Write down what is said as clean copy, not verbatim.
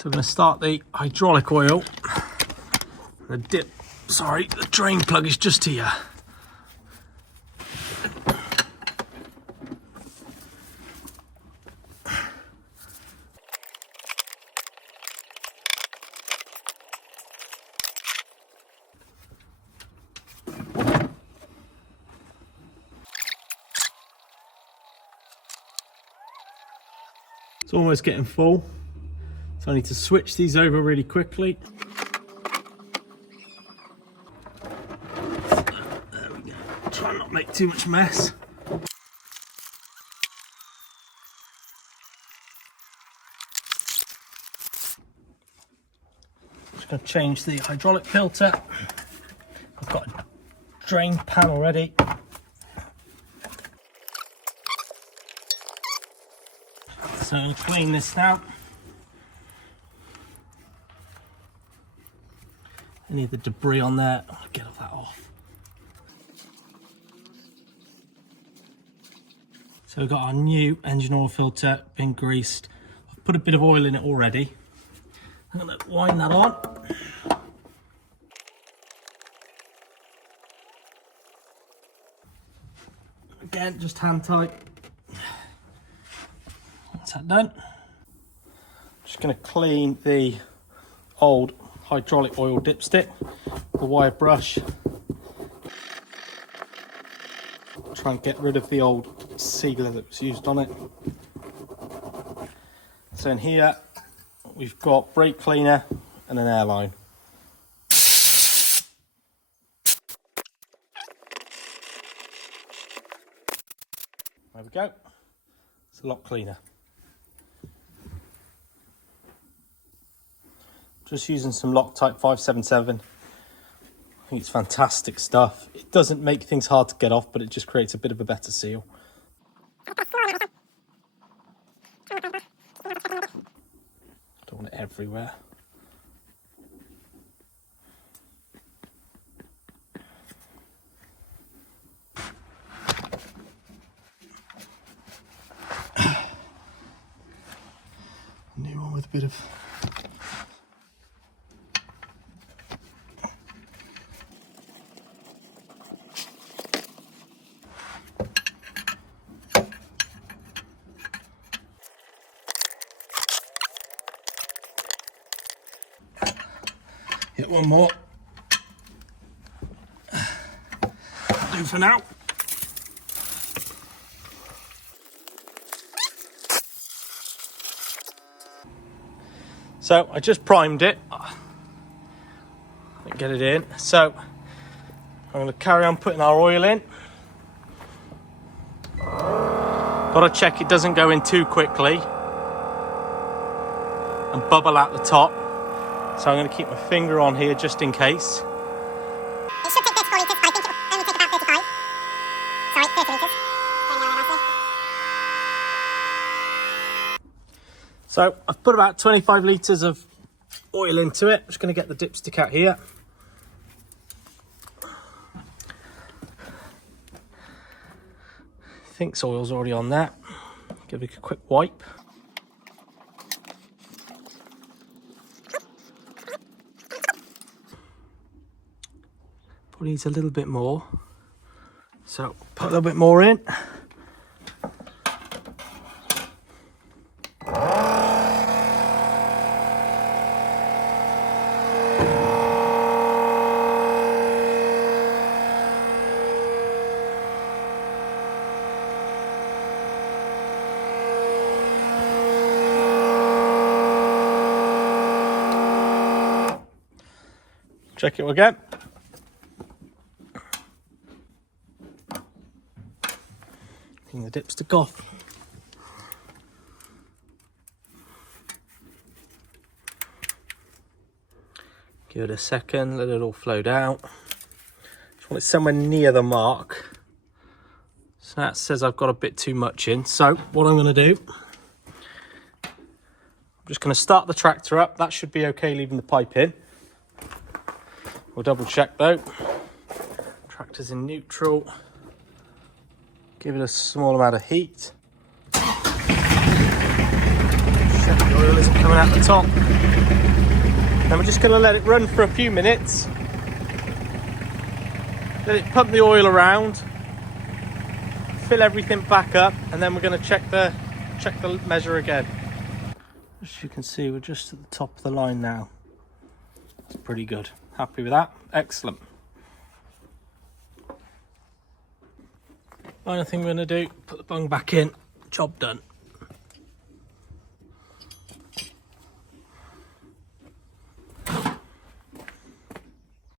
So we're going to start the hydraulic oil. The drain plug is just here. It's almost getting full, so I need to switch these over really quickly. There we go. Try not to make too much mess. Just going to change the hydraulic filter. I've got a drain pan already. So I'll clean this now. Any of the debris on there, I'll get all that off. So we've got our new engine oil filter, been greased. I've put a bit of oil in it already. I'm going to wind that on. Again, just hand tight. That's that done. Just going to clean the old hydraulic oil dipstick, the wire brush. Try and get rid of the old sealer that was used on it. So in here we've got brake cleaner and an airline. There we go. It's a lot cleaner. Just using some Loctite 577. I think it's fantastic stuff. It doesn't make things hard to get off, but it just creates a bit of a better seal. Don't want it everywhere. New one with a bit of hit one more. That'll do for now. So I just primed it. Get it in. So I'm going to carry on putting our oil in. Got to check it doesn't go in too quickly and bubble out the top. So I'm going to keep my finger on here just in case. It should take 34 litres, I think it will only take about 35. Sorry, 30 litres. So I've put about 25 litres of oil into it. I'm just going to get the dipstick out here. I think oil's already on that. Give it a quick wipe. Probably needs a little bit more. So put a little bit more in. Check it again. Clean the dipstick off. Give it a second, let it all flow out. Just want it somewhere near the mark. So that says I've got a bit too much in. So what I'm going to do, I'm just going to start the tractor up. That should be okay leaving the pipe in. We'll double check though. Tractor's in neutral. Give it a small amount of heat. Set the oil oil isn't coming out the top. Then we're just going to let it run for a few minutes. Let it pump the oil around, fill everything back up, and then we're going to check the measure again. As you can see, we're just at the top of the line now. That's pretty good. Happy with that? Excellent. Final thing we're going to do, put the bung back in, job done.